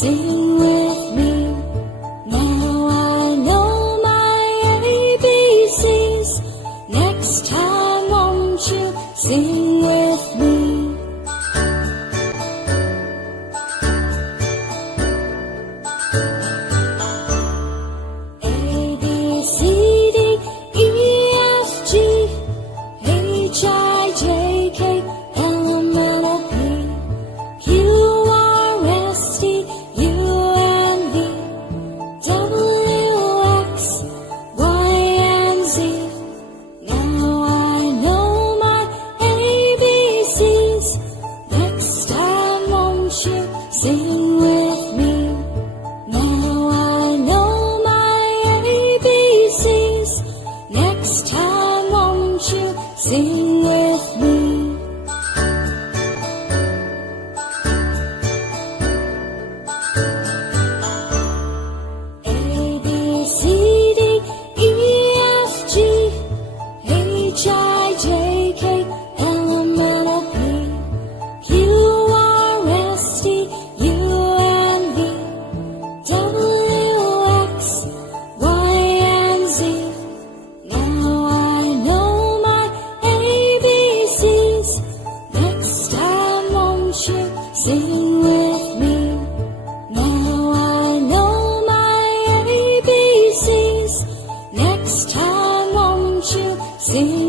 Sing with me. Now I know my ABCs. Next time won't you sing with me? A, B, C, D, E, F, G, H, I, J, K, L, M, N, O, P, Q, R, S, T, U, and V, W, X, Y, and Z. Now I know my ABCs. Next time won't you sing with me? Now I know my ABCs. Next time won't you sing with me? A, B, C, D, E, F, G, H, I, J, K, L, M, N, O, P, Q, R, S, T, U, and V, W, X, Y, and Z. Now I know my ABCs. Next time won't you sing with me? Now I know my ABCs. Next time won't you sing